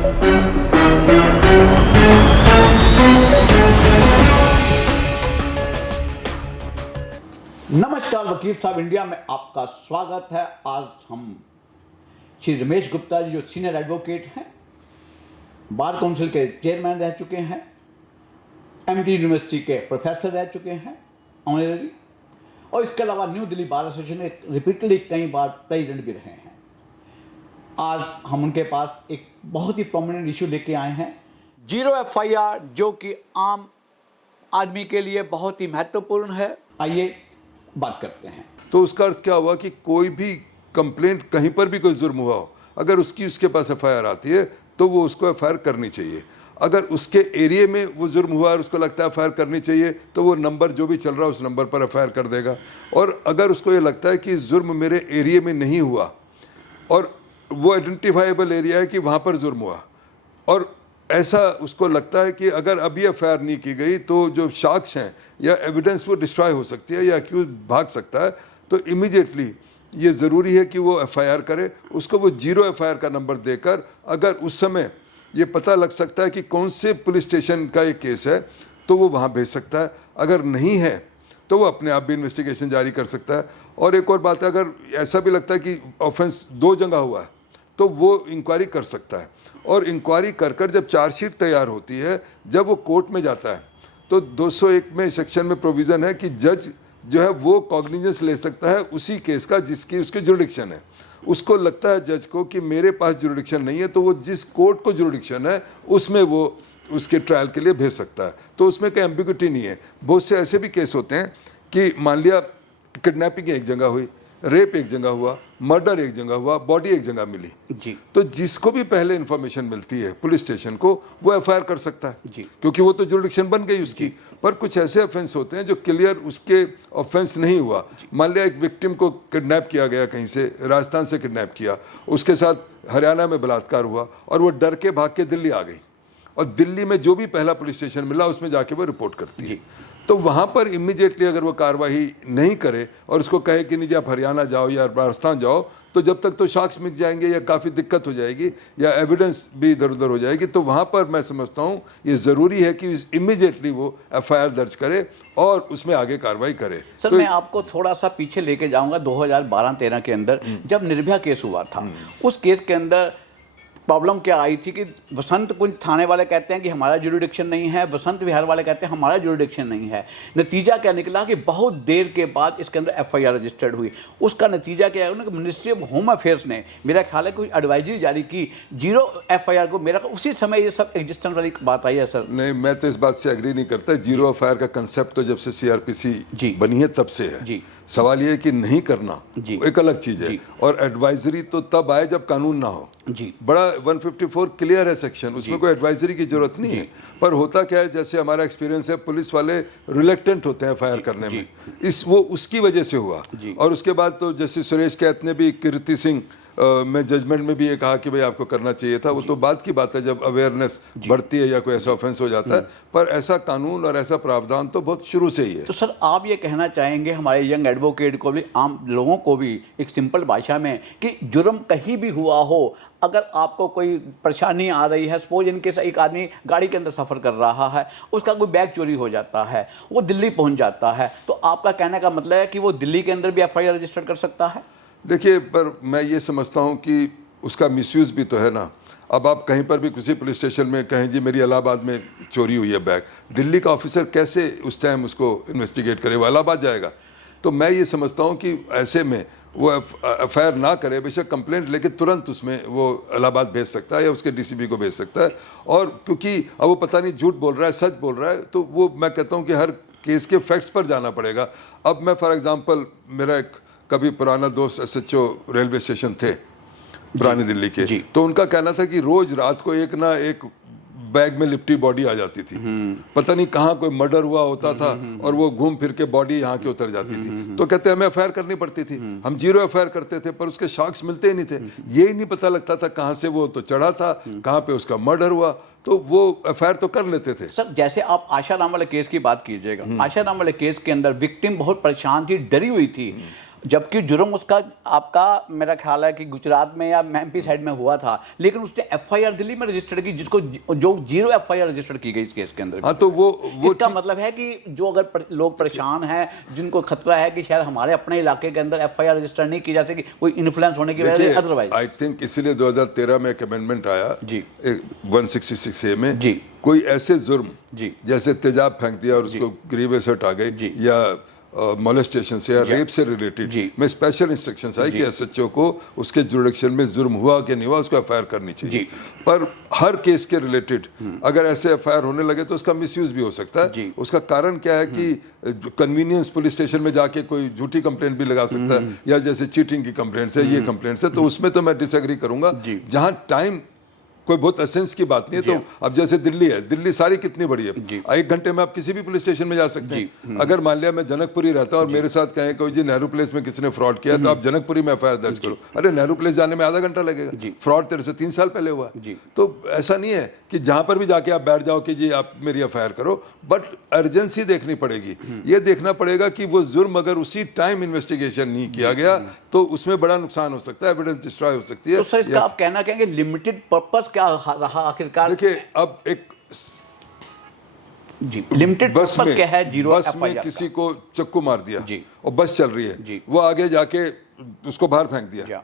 नमस्कार, वकील साहब इंडिया में आपका स्वागत है। आज हम श्री रमेश गुप्ता जी जो सीनियर एडवोकेट हैं, बार काउंसिल के चेयरमैन रह चुके हैं, एमटी यूनिवर्सिटी के प्रोफेसर रह चुके हैं ऑनरेरी, और इसके अलावा न्यू दिल्ली बार एसोसिएशन के रिपीटली कई बार प्रेसिडेंट भी रहे हैं। आज हम उनके पास एक बहुत ही प्रोमिनेंट इशू लेके आए हैं, जीरो एफआईआर, जो कि आम आदमी के लिए बहुत ही महत्वपूर्ण है। आइए बात करते हैं। तो उसका अर्थ क्या हुआ कि कोई भी कंप्लेंट, कहीं पर भी कोई जुर्म हुआ हो, अगर उसके पास एफआईआर आती है तो वो उसको एफआईआर करनी चाहिए। अगर उसके एरिया में वो जुर्म हुआ और उसको लगता है एफआईआर करनी चाहिए तो वो नंबर जो भी चल रहा है उस नंबर पर एफआईआर कर देगा। और अगर उसको ये लगता है कि जुर्म मेरे एरिया में नहीं हुआ और वो आइडेंटिफाइबल एरिया है कि वहाँ पर जुर्म हुआ, और ऐसा उसको लगता है कि अगर अभी एफआईआर नहीं की गई तो जो साक्ष्य हैं या एविडेंस वो डिस्ट्रॉय हो सकती है या अक्यूज भाग सकता है, तो इमीडिएटली ये ज़रूरी है कि वो एफआईआर करे। उसको वो जीरो एफआईआर का नंबर देकर, अगर उस समय ये पता लग सकता है कि कौन से पुलिस स्टेशन का ये केस है तो वो वहाँ भेज सकता है। अगर नहीं है तो वो अपने आप भी इन्वेस्टिगेशन जारी कर सकता है। और एक और बात है, अगर ऐसा भी लगता है कि ऑफेंस 2 जगह हुआ है तो वो इंक्वायरी कर सकता है। और इंक्वायरी कर कर जब चार्जशीट तैयार होती है, जब वो कोर्ट में जाता है, तो 201 में सेक्शन में प्रोविज़न है कि जज जो है वो कॉग्निजेंस ले सकता है उसी केस का जिसकी उसके जुरिडिक्शन है। उसको लगता है जज को कि मेरे पास जुरिडिक्शन नहीं है, तो वो जिस कोर्ट को जुरिडिक्शन है उसमें वो उसके ट्रायल के लिए भेज सकता है। तो उसमें कोई एम्बिग्युइटी नहीं है। बहुत से ऐसे भी केस होते हैं कि मान लिया किडनैपिंग एक जगह हुई, रेप एक जगह हुआ, मर्डर एक जगह हुआ, बॉडी एक जगह मिली जी, तो जिसको भी पहले इन्फॉर्मेशन मिलती है पुलिस स्टेशन को, वो एफआईआर कर सकता है जी, क्योंकि वो तो जुरिडिक्शन बन गई उसकी। पर कुछ ऐसे ऑफेंस होते हैं जो क्लियर उसके ऑफेंस नहीं हुआ। मान लिया एक विक्टिम को किडनैप किया गया, कहीं से राजस्थान से किडनैप किया, उसके साथ हरियाणा में बलात्कार हुआ और वो डर के भाग के दिल्ली आ गई, और दिल्ली में जो भी पहला पुलिस स्टेशन मिला उसमें जाके वो रिपोर्ट करती है। तो वहाँ पर इमीडिएटली अगर वो कार्रवाई नहीं करे और उसको कहे कि नहीं जी आप हरियाणा जाओ या राजस्थान जाओ, तो जब तक तो साक्ष्य मिट जाएंगे या काफ़ी दिक्कत हो जाएगी या एविडेंस भी इधर उधर हो जाएगी। तो वहाँ पर मैं समझता हूँ ये ज़रूरी है कि इमीडिएटली वो एफआईआर दर्ज करे और उसमें आगे कार्रवाई करे। सर, तो मैं आपको थोड़ा सा पीछे लेके जाऊंगा। 2012-13 के अंदर जब निर्भया केस हुआ था, उस केस के अंदर प्रॉब्लम क्या आई थी कि वसंत कुंज थाने वाले कहते हैं कि हमारा जुरिडिक्शन नहीं है, वसंत विहार वाले कहते हैं हमारा जुरिडिक्शन नहीं है। नतीजा क्या निकला कि बहुत देर के बाद इसके अंदर एफआईआर रजिस्टर्ड हुई। उसका नतीजा क्या है कि मिनिस्ट्री ऑफ होम अफेयर्स ने मेरा ख्याल है कोई एडवाइजरी जारी की जीरो एफआईआर को। मेरा उसी समय ये सब एग्जिस्टेंस वाली बात आई है। सर नहीं, मैं तो इस बात से एग्री नहीं करता। जीरो एफआईआर का कंसेप्ट तो जब से सीआरपीसी बनी है तब से है जी। सवाल ये है कि नहीं करना एक अलग चीज है, और एडवाइजरी तो तब आए जब कानून ना हो जी। बड़ा 154 क्लियर है सेक्शन, उसमें कोई एडवाइजरी की जरूरत नहीं है। पर होता क्या है, जैसे हमारा एक्सपीरियंस है, पुलिस वाले रिलेक्टेंट होते हैं एफआईआर करने में, वो उसकी वजह से हुआ। और उसके बाद तो जैसे सुरेश कैत ने भी कीर्ति सिंह में जजमेंट में भी ये कहा कि भाई आपको करना चाहिए था। वो तो बात की बात है जब अवेयरनेस बढ़ती है या कोई ऐसा ऑफेंस हो जाता है, पर ऐसा कानून और ऐसा प्रावधान तो बहुत शुरू से ही है। तो सर आप ये कहना चाहेंगे हमारे यंग एडवोकेट को भी, आम लोगों को भी, एक सिंपल भाषा में, कि जुर्म कहीं भी हुआ हो, अगर आपको कोई परेशानी आ रही है, सपोज इनके एक आदमी गाड़ी के अंदर सफ़र कर रहा है, उसका कोई बैग चोरी हो जाता है, वो दिल्ली पहुंच जाता है, तो आपका कहने का मतलब है कि वो दिल्ली के अंदर भी एफआईआर रजिस्टर कर सकता है? देखिए, पर मैं ये समझता हूँ कि उसका मिसयूज़ भी तो है ना। अब आप कहीं पर भी किसी पुलिस स्टेशन में कहें जी मेरी इलाहाबाद में चोरी हुई है बैग, दिल्ली का ऑफिसर कैसे उस टाइम उसको इन्वेस्टिगेट करे? वो इलाहाबाद जाएगा। तो मैं ये समझता हूँ कि ऐसे में वो एफआईआर ना करे, बेशक कंप्लेंट लेके तुरंत उसमें वो इलाहाबाद भेज सकता है या उसके डीसीपी को भेज सकता है। और क्योंकि अब वो पता नहीं झूठ बोल रहा है सच बोल रहा है, तो वो मैं कहता हूँ कि हर केस के फैक्ट्स पर जाना पड़ेगा। अब मैं फॉर एग्जांपल, मेरा एक कभी पुराना दोस्त एसएचओ रेलवे स्टेशन थे पुरानी दिल्ली के, तो उनका कहना था कि रोज रात को एक ना एक बैग में लिपटी बॉडी आ जाती थी। पता नहीं कहाँ कोई मर्डर हुआ होता था और वो घूम फिर के बॉडी यहाँ के उतर जाती थी। तो कहते हमें एफआईआर करनी पड़ती थी, हम जीरो एफआईआर करते थे, पर उसके साक्ष्य मिलते ही नहीं थे। ये ही नहीं पता लगता था कहाँ से वो तो चढ़ा था, कहाँ पे उसका मर्डर हुआ, तो वो एफआईआर तो कर लेते थे। सर जैसे आप आशा राम वाले केस की बात कीजिएगा, आशा राम वाले केस के अंदर विक्टिम बहुत परेशान थी, डरी हुई थी, जबकि जुर्म उसका आपका मेरा ख्याल है कि गुजरात में या एमपी साइड में हुआ था, लेकिन उसने एफआईआर दिल्ली में रजिस्टर की, जिसको जो 0 एफआईआर रजिस्टर की गई इस केस के अंदर। हाँ, तो वो इसका मतलब है कि जो अगर लोग परेशान हैं, जिनको खतरा है कि शायद हमारे अपने इलाके के अंदर एफआईआर रजिस्टर नहीं की जा सकी, कोई इन्फ्लुएंस होने की वजह से, अदरवाइज आई थिंक इसीलिए 2013 में एक अमेंडमेंट आया जी 166A में जी कोई ऐसे जुर्म जी जैसे तेजाब फेंक दिया और उसको ग्रीवेस हर्ट आ गई या मोलेस्टेशन से या रेप से रिलेटेड में स्पेशल इंस्ट्रक्शंस आई कि एसएचओ को उसके जुरिडिक्शन में जुर्म हुआ कि नहीं हुआ उसको एफआईआर करनी चाहिए। पर हर केस के रिलेटेड अगर ऐसे एफआईआर होने लगे तो उसका मिसयूज भी हो सकता है। उसका कारण क्या है कि कन्वीनियंस पुलिस स्टेशन में जाके कोई झूठी कंप्लेंट भी लगा सकता है, या जैसे चीटिंग की कंप्लेंट्स है, ये कंप्लेंट्स है, तो उसमें तो मैं डिसएग्री करूंगा। जहां टाइम कोई बहुत एसेंस की बात नहीं है। तो अब जैसे दिल्ली है, दिल्ली सारी कितनी बड़ी है, 1 घंटे में आप किसी भी पुलिस स्टेशन में जा सकते हैं। अगर मान लिया मैं जनकपुरी रहता हूं और मेरे साथ कहें कोई जी नेहरू प्लेस में किसी ने फ्रॉड किया, तो आप जनकपुरी में एफआईआर दर्ज करो। अरे नेहरू प्लेस जाने में आधा घंटा लगेगा, फ्रॉड तेरे से 3 साल पहले हुआ। तो ऐसा नहीं है कि जहां पर भी जाके आप बैठ जाओ कि जी आप मेरी एफआईआर करो, बट अर्जेंसी देखनी पड़ेगी। ये देखना पड़ेगा कि वो जुर्म अगर उसी टाइम इन्वेस्टिगेशन नहीं किया गया तो उसमें बड़ा नुकसान हो सकता है, एविडेंस डिस्ट्रॉय हो सकती है। तो सर इसका आप कहना कहेंगे लिमिटेड पर्पस क्या रहा आखिरकार? देखिए अब एक जी लिमिटेड बस पर्पस में क्या है? 0 बस में एफआईआर किसी को चक्कू मार दिया जी और बस चल रही है, वो आगे जाके उसको बाहर फेंक दिया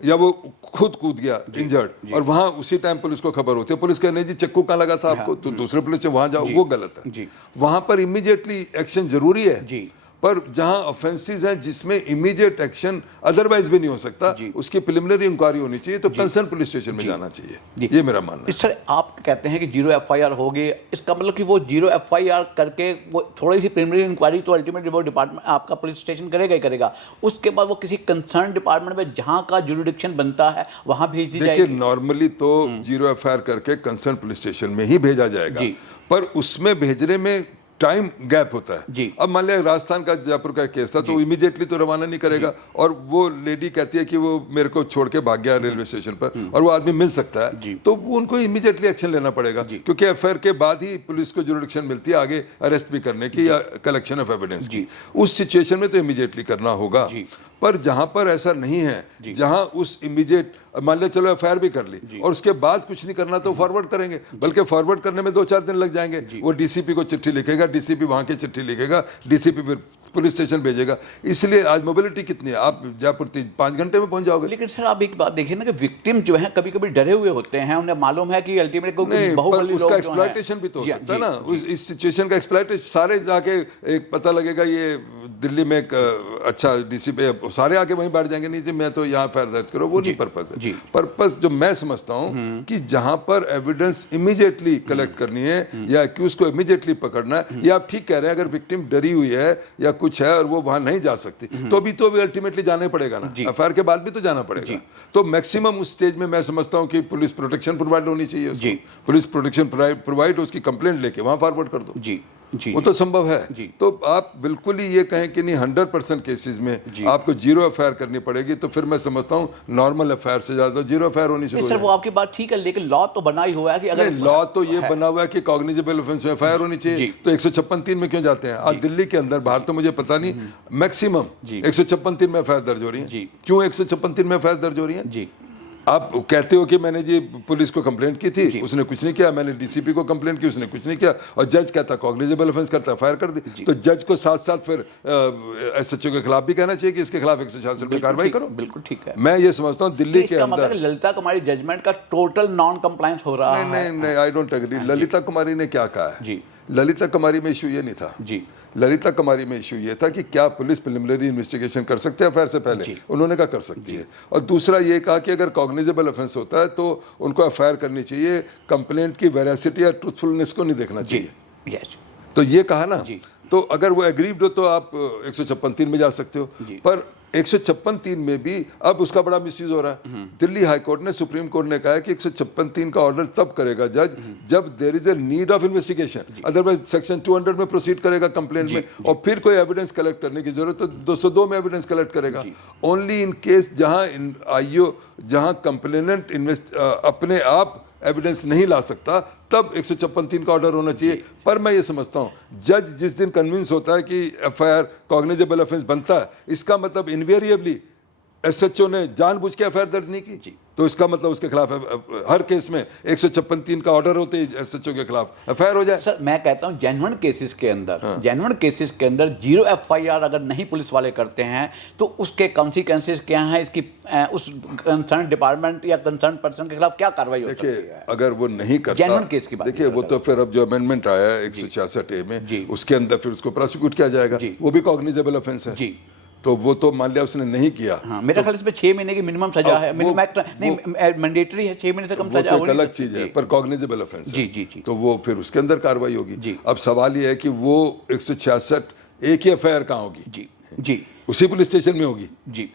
या वो खुद कूद गया इंजर्ड, और वहां उसी टाइम पुलिस को खबर होती है, पुलिस कहने नहीं जी चक्कू कहाँ लगा था आपको, तो दूसरे पुलिस से वहां जाओ, वो गलत है। वहां पर इमीडिएटली एक्शन जरूरी है जी। पर जहां ऑफेंसेस हैं जिसमें इमीडिएट एक्शन अदरवाइज भी नहीं हो सकता, उसकी प्रिलिमिनरी इंक्वायरी होनी चाहिए, तो कंसर्न पुलिस स्टेशन में जाना चाहिए। ये मेरा मानना है। सर आप कहते हैं कि 0 एफआईआर होगी, इसका मतलब कि वो 0 एफआईआर करके वो थोड़ी सी प्रिलिमिनरी इंक्वायरी तो अल्टीमेटली वो डिपार्टमेंट आपका पुलिस स्टेशन करेगा ही करेगा, उसके बाद वो किसी कंसर्न डिपार्टमेंट में जहां का जुरिडिक्शन बनता है वहां भेज दी जाएगी। देखिए नॉर्मली तो 0 एफआईआर करके कंसर्न पुलिस स्टेशन में ही भेजा जाएगा, पर उसमें भेजने में टाइम गैप होता है। अब मान लिया राजस्थान का जयपुर का केस था, तो इमीडिएटली तो रवाना नहीं करेगा, और वो लेडी कहती है कि वो मेरे को छोड़ के भाग गया रेलवे स्टेशन पर, और वो आदमी मिल सकता है, तो वो उनको इमीडिएटली एक्शन लेना पड़ेगा, क्योंकि एफआईआर के बाद ही पुलिस को जुरिडिक्शन मिलती है आगे अरेस्ट भी करने की या कलेक्शन ऑफ एविडेंस की। उस सिचुएशन में तो इमीडिएटली करना होगा। पर जहां पर ऐसा नहीं है, जहां उस इमीडिएट मान लिया चलो एफआईआर भी कर ली और उसके बाद कुछ नहीं करना, तो फॉरवर्ड करेंगे, बल्कि फॉरवर्ड करने में 2-4 दिन लग जाएंगे। वो डीसीपी को चिट्ठी लिखेगा, डीसीपी वहां की चिट्ठी लिखेगा, डीसीपी फिर पुलिस स्टेशन भेजेगा। इसलिए आज मोबिलिटी कितनी है, आप जयपुर 5 घंटे में पहुंच जाओगे। लेकिन सर आप एक बात देखिए ना कि विक्टिम जो है कभी कभी डरे हुए होते हैं, उन्हें मालूम है कि अल्टीमेट उसका एक्सप्लॉयटेशन भी तो हो सकता है ना, इस सिचुएशन का एक्सप्लॉयटेशन। सारे जाके एक पता लगेगा ये दिल्ली में एक अच्छा डीसीपी, सारे आके वहीं बैठ जाएंगे, नहीं जी मैं तो यहाँ एफआईआर दर्ज करो, वो नहीं पर्पस है। पर्पस जो मैं समझता हूँ कि जहां पर एविडेंस इमीडिएटली कलेक्ट करनी है या एक्यूज को इमीडिएटली पकड़ना है, या आप ठीक कह रहे हैं अगर विक्टिम डरी हुई है या कुछ है और वो वहां नहीं जा सकती, तो भी अल्टीमेटली जाना ही पड़ेगा ना, एफआईआर के बाद भी तो जाना पड़ेगा। तो मैक्सिमम उस स्टेज में मैं समझता हूँ कि पुलिस प्रोटेक्शन प्रोवाइड होनी चाहिए, पुलिस प्रोटेक्शन प्रोवाइड, उसकी कंप्लेंट लेके वहां फॉरवर्ड कर दो, वो तो संभव है। तो आप बिल्कुल ही ये कहें कि नहीं 100% केसेस में आपको 0 एफआईआर करनी पड़ेगी, तो फिर मैं समझता हूँ नॉर्मल एफआईआर से ज्यादा 0 एफआईआर होनी शुरू हो जाए। वो आपकी बात ठीक है, लेकिन लॉ तो बना ही हुआ है कि अगर लॉ तो ये बना हुआ है कि कॉग्निजेबल ऑफेंस में एफआईआर होनी चाहिए, तो 156(3) में क्यों जाते हैं? आज दिल्ली के अंदर, बाहर तो मुझे पता नहीं, मैक्सिमम 156(3) में एफआईआर दर्ज हो रही है। क्यों 156(3) में एफआईआर दर्ज हो रही है? आप कहते हो कि मैंने जी पुलिस को कंप्लेंट की थी, उसने कुछ नहीं किया, मैंने डीसीपी को कंप्लेंट की, उसने कुछ नहीं किया, और जज कहता कॉग्निजेबल ऑफेंस करता एफआईआर कर दी, तो जज को साथ साथ फिर एसएचओ के खिलाफ भी कहना चाहिए कि इसके खिलाफ 166 पे कार्रवाई करो। बिल्कुल ठीक है। मैं ये समझता हूँ दिल्ली के अंदर ललिता कुमारी जजमेंट का टोटल नॉन कंप्लायंस हो रहा है। नहीं, आई डोंट एग्री। ललिता कुमारी ने क्या कहा है? ललिता कुमारी में इशू ये नहीं था ललिता कुमारी में इशू ये था कि क्या पुलिस प्रिलिमिनरी इन्वेस्टिगेशन कर सकते हैं एफआईआर से पहले? उन्होंने कहा कर सकती है। और दूसरा ये कहा कि अगर कॉग्निजेबल ऑफेंस होता है तो उनको एफआईआर करनी चाहिए, कंप्लेंट की वेरासिटी या ट्रूथफुलनेस को नहीं देखना चाहिए। तो ये कहा ना, तो अगर वो एग्रीड हो तो आप 156(3) में जा सकते हो, पर 156(3) में भी अब उसका बड़ा मिसयूज हो रहा है। दिल्ली हाई कोर्ट ने, सुप्रीम कोर्ट ने कहा है कि 156(3) का ऑर्डर तब करेगा जज जब there is a need of investigation, otherwise section 200 में प्रोसीड करेगा कंप्लेंट में, और फिर कोई एविडेंस कलेक्ट करने की जरूरत तो 202 में एविडेंस कलेक्ट करेगा। ओनली इन केस जहां आईओ, जहां कंप्लेनेंट अपने आप एविडेंस नहीं ला सकता, तब 156(3) का ऑर्डर होना चाहिए। पर मैं ये समझता हूँ जज जिस दिन कन्विंस होता है कि एफआईआर कॉग्निजेबल ऑफेंस बनता है, इसका मतलब इनवेरिएबली एसएचओ ने जानबूझ के एफआईआर दर्ज नहीं की, तो इसका मतलब उसके खिलाफ हर केस में 156(3) का ऑर्डर होते ही एसएचओ के खिलाफ एफआईआर हो जाए। सर मैं कहता हूं जेन्युइन केसेस के अंदर 0 एफआईआर अगर नहीं पुलिस वाले करते हैं तो उसके कॉन्सिक्वेंसेस क्या हैं, इसकी उस कंसर्न डिपार्टमेंट या कंसर्न पर्सन के खिलाफ क्या कार्रवाई हो सकती है? अगर वो नहीं करता, जेन्युइन केस की बात देखिए वो तो फिर अब जो अमेंडमेंट आया है 166A में, उसके अंदर फिर उसको प्रोसिक्यूट किया जाएगा, वो भी कॉग्निजेबल ऑफेंस है जी। तो वो तो मान लिया उसने नहीं किया। हाँ, मेरा ख्याल इसमें 6 महीने की मिनिमम सजा है, नहीं मैंडेटरी है, 6 महीने से कम सजा तो एक अलग चीज है, पर कॉग्निजेबल ऑफेंस है। जी। तो वो फिर उसके अंदर कार्रवाई होगी। अब सवाल ये है कि वो 166 एक ही एफआईआर कहाँ होगी? जी, उसी पुलिस स्टेशन में होगी जी।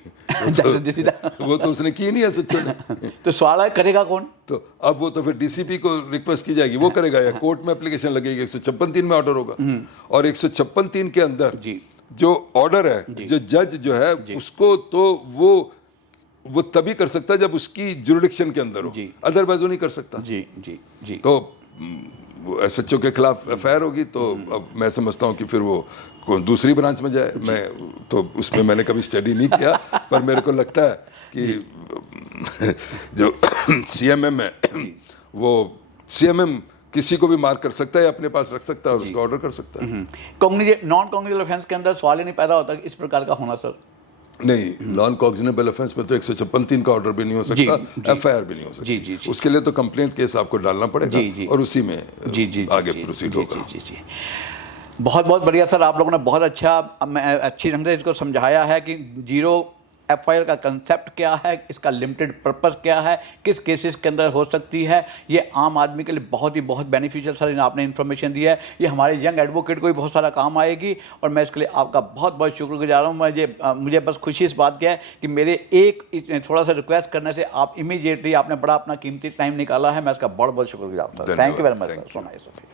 वो तो उसने की नहीं है सच्चो ने। तो सवाल है करेगा कौन? तो अब वो तो फिर डीसीपी को रिक्वेस्ट की जाएगी, वो करेगा या कोर्ट में एप्लीकेशन लगेगी, 156(3) में ऑर्डर होगा। और 156(3) के अंदर जो ऑर्डर है, जो जज जो है उसको तो वो तभी कर सकता है जब उसकी जुरिडिक्शन के अंदर हो, अदरवाइज वो नहीं कर सकता। जी। तो एसएचओ के खिलाफ एफआईआर होगी, तो अब मैं समझता हूँ कि फिर वो दूसरी ब्रांच में जाए। मैं तो उसमें मैंने कभी स्टडी नहीं किया, पर मेरे को लगता है कि जो सीएमएम है वो सीएमएम किसी को भी मार कर सकता है, अपने पास रख सकता है और उसका ऑर्डर कर सकता है। नॉन कॉग्निजेबल ऑफेंस के अंदर सवाल ही नहीं पैदा होता कि इस प्रकार का होना सर। नहीं, नॉन कॉग्निजेबल ऑफेंस में तो 156(3) का ऑर्डर भी नहीं हो सकता, एफआईआर भी नहीं हो सकती। उसके लिए तो कंप्लेंट केस आपको डालना पड़ेगा और उसी में आगे प्रोसीड होगा। बहुत बहुत बढ़िया सर, आप लोगों ने बहुत अच्छी ढंग से इसको समझाया है कि 0 एफआईआर का कंसेप्ट क्या है, इसका लिमिटेड पर्पस क्या है, किस केसेस के अंदर हो सकती है। ये आम आदमी के लिए बहुत बेनिफिशियल सर आपने इन्फॉर्मेशन दी है। ये हमारे यंग एडवोकेट को भी बहुत सारा काम आएगी और मैं इसके लिए आपका बहुत शुक्रगुजार हूँ। मुझे बस खुशी इस बात की है कि मेरे एक थोड़ा सा रिक्वेस्ट करने से आप इमीडिएटली आपने बड़ा अपना कीमती टाइम निकाला है। मैं इसका बहुत शुक्रगुजार हूँ। Thank you very much sir.